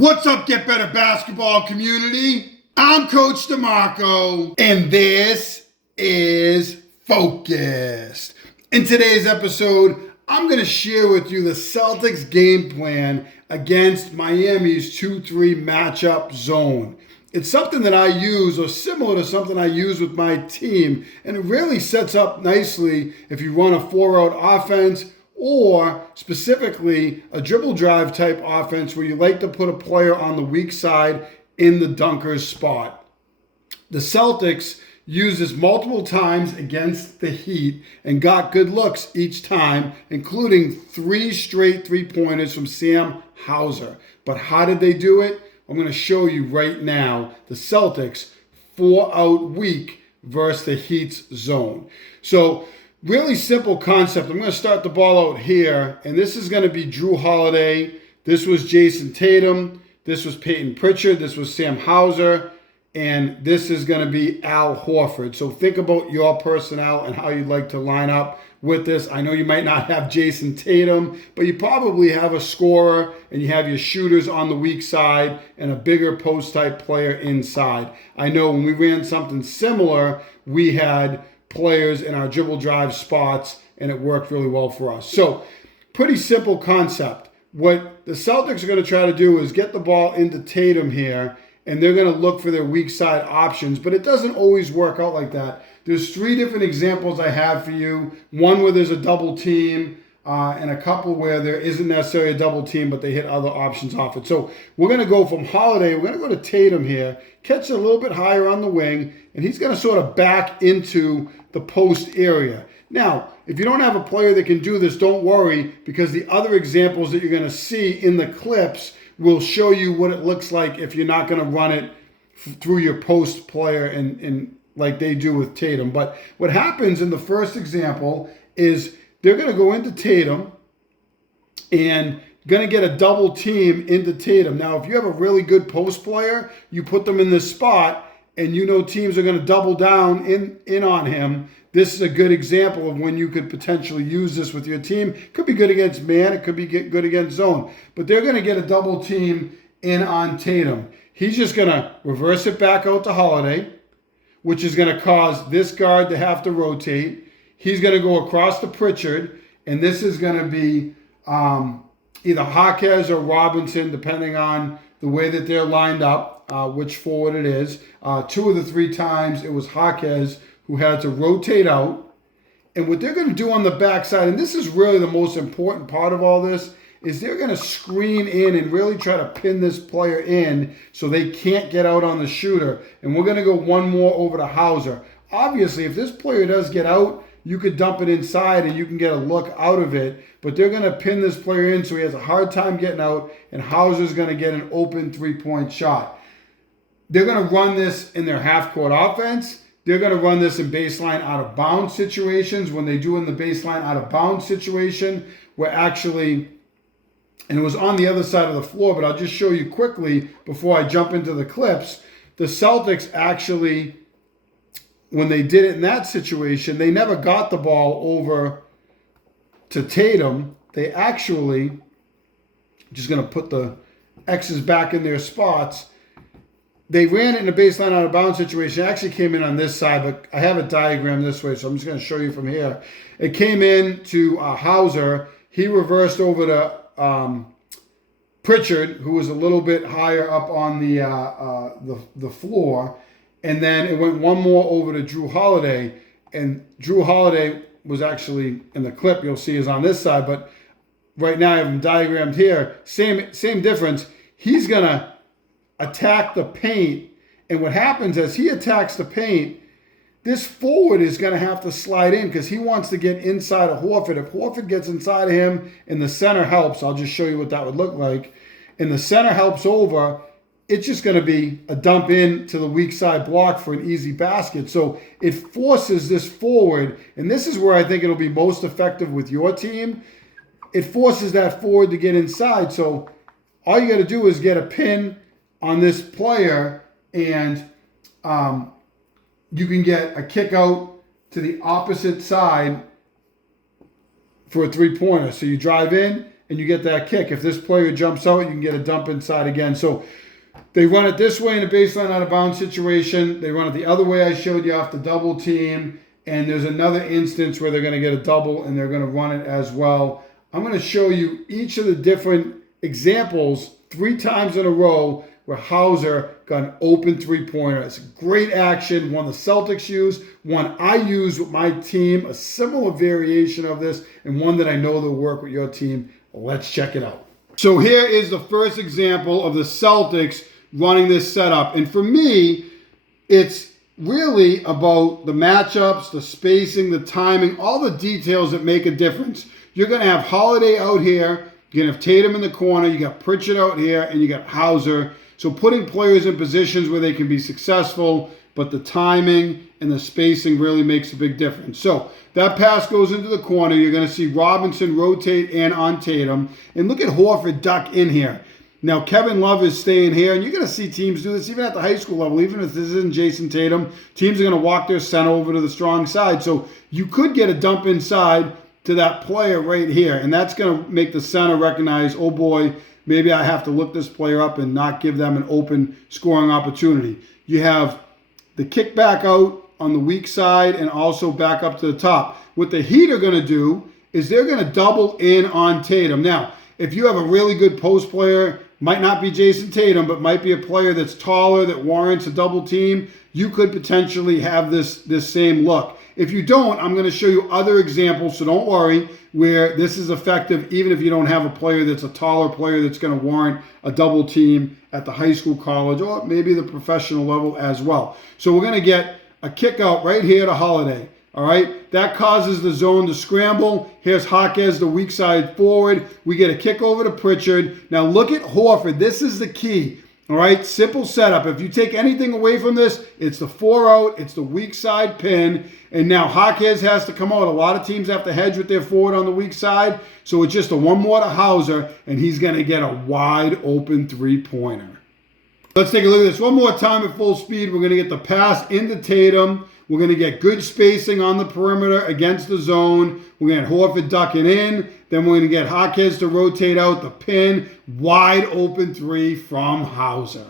What's up, Get Better Basketball community? I'm Coach DeMarco, and this is Focused. In today's episode, I'm going to share with you the Celtics game plan against Miami's 2-3 matchup zone. It's something that I use, or similar to something I use with my team, and it really sets up nicely if you run a 4-out offense, or specifically a dribble drive type offense where you like to put a player on the weak side in the dunker's spot. The Celtics used this multiple times against the Heat and got good looks each time, including 3 straight three-pointers from Sam Hauser. But how did they do it? I'm going to show you right now the Celtics 4-out week versus the Heat's zone. So really simple concept. I'm going to start the ball out here, and this is going to be Jrue Holiday. This was Jason Tatum. This was Peyton Pritchard. This was Sam Hauser. And this is going to be Al Horford. So think about your personnel and how you'd like to line up with this. I know you might not have Jason Tatum, but you probably have a scorer and you have your shooters on the weak side and a bigger post-type player inside. I know when we ran something similar, we had players in our dribble drive spots, and it worked really well for us. So, pretty simple concept. What the Celtics are going to try to do is get the ball into Tatum here, and they're going to look for their weak side options, but it doesn't always work out like that. There's 3 different examples I have for you. One where there's a double team, and a couple where there isn't necessarily a double team, but they hit other options off it. So we're going to go from Holiday, we're going to go to Tatum here, catch it a little bit higher on the wing, and he's going to sort of back into the post area. Now, if you don't have a player that can do this, don't worry, because the other examples that you're going to see in the clips will show you what it looks like if you're not going to run it through your post player and like they do with Tatum. But what happens in the first example is they're going to go into Tatum and going to get a double team into Tatum. Now, if you have a really good post player, you put them in this spot, and you know teams are going to double down in on him. This is a good example of when you could potentially use this with your team. Could be good against man. It could be good against zone. But they're going to get a double team in on Tatum. He's just going to reverse it back out to Holiday, which is going to cause this guard to have to rotate. He's going to go across to Pritchard, and this is going to be either Jaquez or Robinson, depending on the way that they're lined up, which forward it is. 2 of the 3 times it was Jaquez who had to rotate out. And what they're going to do on the backside, and this is really the most important part of all this, is they're going to screen in and really try to pin this player in so they can't get out on the shooter. And we're going to go one more over to Hauser. Obviously, if this player does get out, you could dump it inside and you can get a look out of it. But they're going to pin this player in so he has a hard time getting out, and Hauser's going to get an open 3-point shot. They're going to run this in their half-court offense. They're going to run this in baseline out-of-bounds situations. When they do in the baseline out-of-bounds situation, we're actually, and it was on the other side of the floor, but I'll just show you quickly before I jump into the clips. The Celtics actually, when they did it in that situation, they never got the ball over to Tatum. They actually, just going to put the X's back in their spots, they ran it in a baseline out of bounds situation. It actually came in on this side, but I have it diagrammed this way, so I'm just going to show you from here. It came in to Hauser. He reversed over to Pritchard, who was a little bit higher up on the floor, and then it went one more over to Jrue Holiday, and Jrue Holiday was actually in the clip you'll see is on this side, but right now I have him diagrammed here. Same difference. He's going to attack the paint, and what happens as he attacks the paint, this forward is going to have to slide in because he wants to get inside of Horford. If Horford gets inside of him and the center helps, I'll just show you what that would look like, and the center helps over, it's just going to be a dump in to the weak side block for an easy basket. So it forces this forward, and this is where I think it'll be most effective with your team. It forces that forward to get inside. So all you got to do is get a pin on this player, and you can get a kick out to the opposite side for a 3-pointer. So you drive in, and you get that kick. If this player jumps out, you can get a dump inside again. So they run it this way in a baseline out of bounds situation. They run it the other way I showed you off the double team. And there's another instance where they're going to get a double and they're going to run it as well. I'm going to show you each of the different examples 3 times in a row where Hauser got an open three-pointer. It's a great action, one the Celtics use, one I use with my team, a similar variation of this, and one that I know will work with your team. Let's check it out. So here is the first example of the Celtics running this setup. And for me, it's really about the matchups, the spacing, the timing, all the details that make a difference. You're going to have Holiday out here. You're going to have Tatum in the corner. You got Pritchard out here, and you got Hauser. So putting players in positions where they can be successful, but the timing and the spacing really makes a big difference. So that pass goes into the corner. You're going to see Robinson rotate in on Tatum. And look at Horford duck in here. Now, Kevin Love is staying here, and you're going to see teams do this even at the high school level. Even if this isn't Jason Tatum, teams are going to walk their center over to the strong side. So you could get a dump inside to that player right here, and that's going to make the center recognize, oh boy, maybe I have to look this player up and not give them an open scoring opportunity. You have the kick back out on the weak side and also back up to the top. What the Heat are going to do is they're going to double in on Tatum. Now, if you have a really good post player, might not be Jason Tatum, but might be a player that's taller that warrants a double team, you could potentially have this same look. If you don't, I'm going to show you other examples, so don't worry, where this is effective even if you don't have a player that's a taller player that's going to warrant a double team at the high school, college, or maybe the professional level as well. So we're going to get a kick out right here to Holiday. All right, that causes the zone to scramble. Here's Jaquez, the weak side forward. We get a kick over to Pritchard. Now look at Horford. This is the key. All right, simple setup. If you take anything away from this, it's the 4 out, it's the weak side pin, and now Jaquez has to come out. A lot of teams have to hedge with their forward on the weak side, so it's just a one more to Hauser, and he's going to get a wide open three-pointer. Let's take a look at this one more time at full speed. We're going to get the pass into Tatum. We're going to get good spacing on the perimeter against the zone. We're going to get Horford ducking in. Then we're going to get Jaquez to rotate out the pin. Wide open three from Hauser.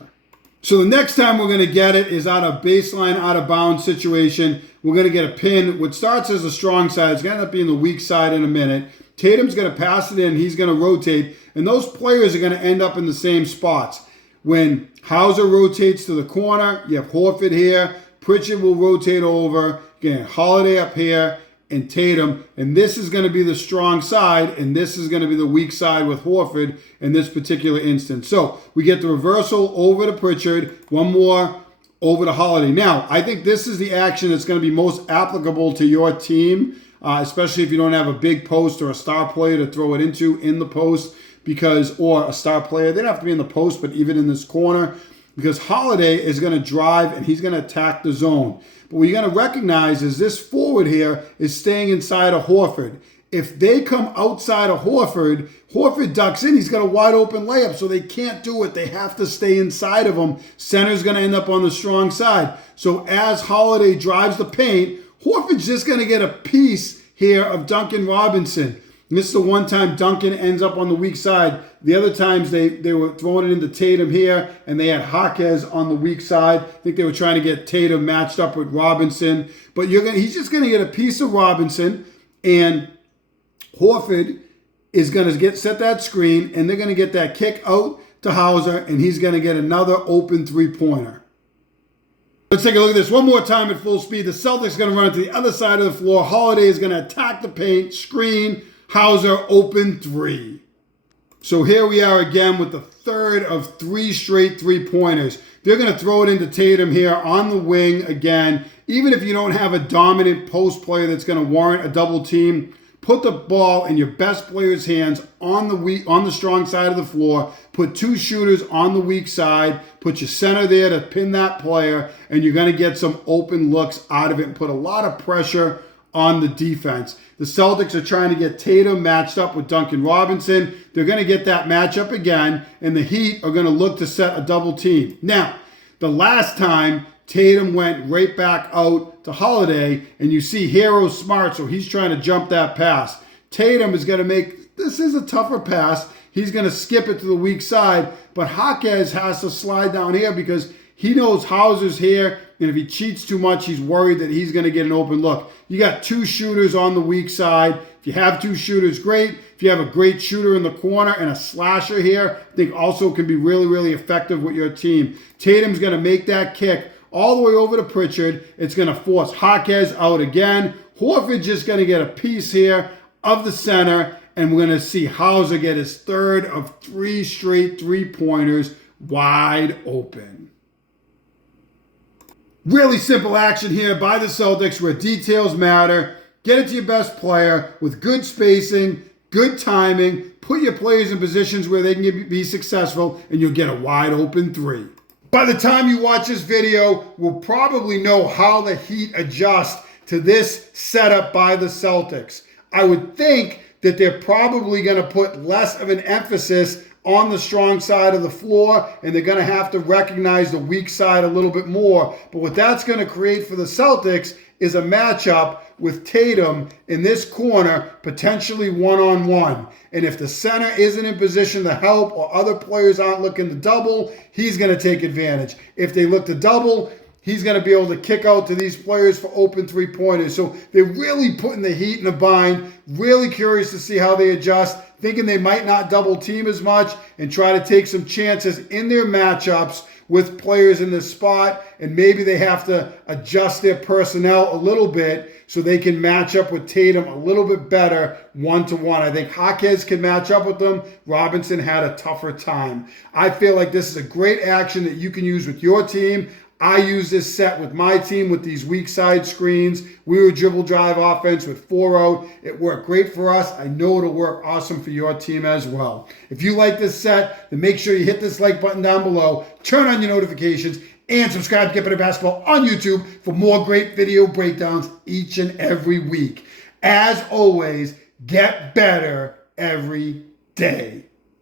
So the next time we're going to get it is out of baseline, out of bounds situation. We're going to get a pin. What starts as a strong side is going to end up being the weak side in a minute. Tatum's going to pass it in. He's going to rotate. And those players are going to end up in the same spots. When Hauser rotates to the corner, you have Horford here. Pritchard will rotate over. Again, Holiday up here and Tatum. And this is going to be the strong side, and this is going to be the weak side with Horford in this particular instance. So we get the reversal over to Pritchard. One more over to Holiday. Now, I think this is the action that's going to be most applicable to your team, especially if you don't have a big post or a star player to throw it into in the post, or a star player. They don't have to be in the post, but even in this corner, because Holiday is going to drive and he's going to attack the zone. But what you're going to recognize is this forward here is staying inside of Horford. If they come outside of Horford, Horford ducks in. He's got a wide open layup, so they can't do it. They have to stay inside of him. Center's going to end up on the strong side. So as Holiday drives the paint, Horford's just going to get a piece here of Duncan Robinson. And this is the one time Duncan ends up on the weak side. The other times they were throwing it into Tatum here, and they had Jaquez on the weak side. I think they were trying to get Tatum matched up with Robinson. But he's just going to get a piece of Robinson, and Horford is going to set that screen, and they're going to get that kick out to Hauser, and he's going to get another open three-pointer. Let's take a look at this one more time at full speed. The Celtics are going to run it to the other side of the floor. Holiday is going to attack the paint, screen, Hauser open three. So here we are again with the third of 3 straight three-pointers. They're going to throw it into Tatum here on the wing again. Even if you don't have a dominant post player that's going to warrant a double team, put the ball in your best player's hands on the strong side of the floor. Put 2 shooters on the weak side. Put your center there to pin that player, and you're going to get some open looks out of it and put a lot of pressure on the defense. The Celtics are trying to get Tatum matched up with Duncan Robinson. They're going to get that matchup again, and the Heat are going to look to set a double team. Now, the last time, Tatum went right back out to Holiday, and you see Hero smart, so he's trying to jump that pass. Tatum is going to make this is a tougher pass. He's going to skip it to the weak side, but Jaquez has to slide down here because he knows Hauser's here, and if he cheats too much, he's worried that he's going to get an open look. You got two shooters on the weak side. If you have two shooters, great. If you have a great shooter in the corner and a slasher here, I think also can be really, really effective with your team. Tatum's going to make that kick all the way over to Pritchard. It's going to force Jaquez out again. Horford just going to get a piece here of the center, and we're going to see Hauser get his third of 3 straight three-pointers wide open. Really simple action here by the Celtics where details matter. Get it to your best player with good spacing, good timing. Put your players in positions where they can be successful, and you'll get a wide open 3. By the time you watch this video, we'll probably know how the Heat adjust to this setup by the Celtics. I would think that they're probably going to put less of an emphasis on the strong side of the floor, and they're going to have to recognize the weak side a little bit more. But what that's going to create for the Celtics is a matchup with Tatum in this corner, potentially one-on-one. And if the center isn't in position to help or other players aren't looking to double, he's going to take advantage. If they look to double, he's going to be able to kick out to these players for open three-pointers. So they're really putting the Heat in a bind. Really curious to see how they adjust, thinking they might not double team as much and try to take some chances in their matchups with players in this spot. And maybe they have to adjust their personnel a little bit so they can match up with Tatum a little bit better one-to-one. I think Jaquez can match up with them. Robinson had a tougher time. I feel like this is a great action that you can use with your team. I use this set with my team with these weak side screens. We were dribble drive offense with 4 out. It worked great for us. I know it'll work awesome for your team as well. If you like this set, then make sure you hit this like button down below, turn on your notifications, and subscribe to Get Better Basketball on YouTube for more great video breakdowns each and every week. As always, get better every day.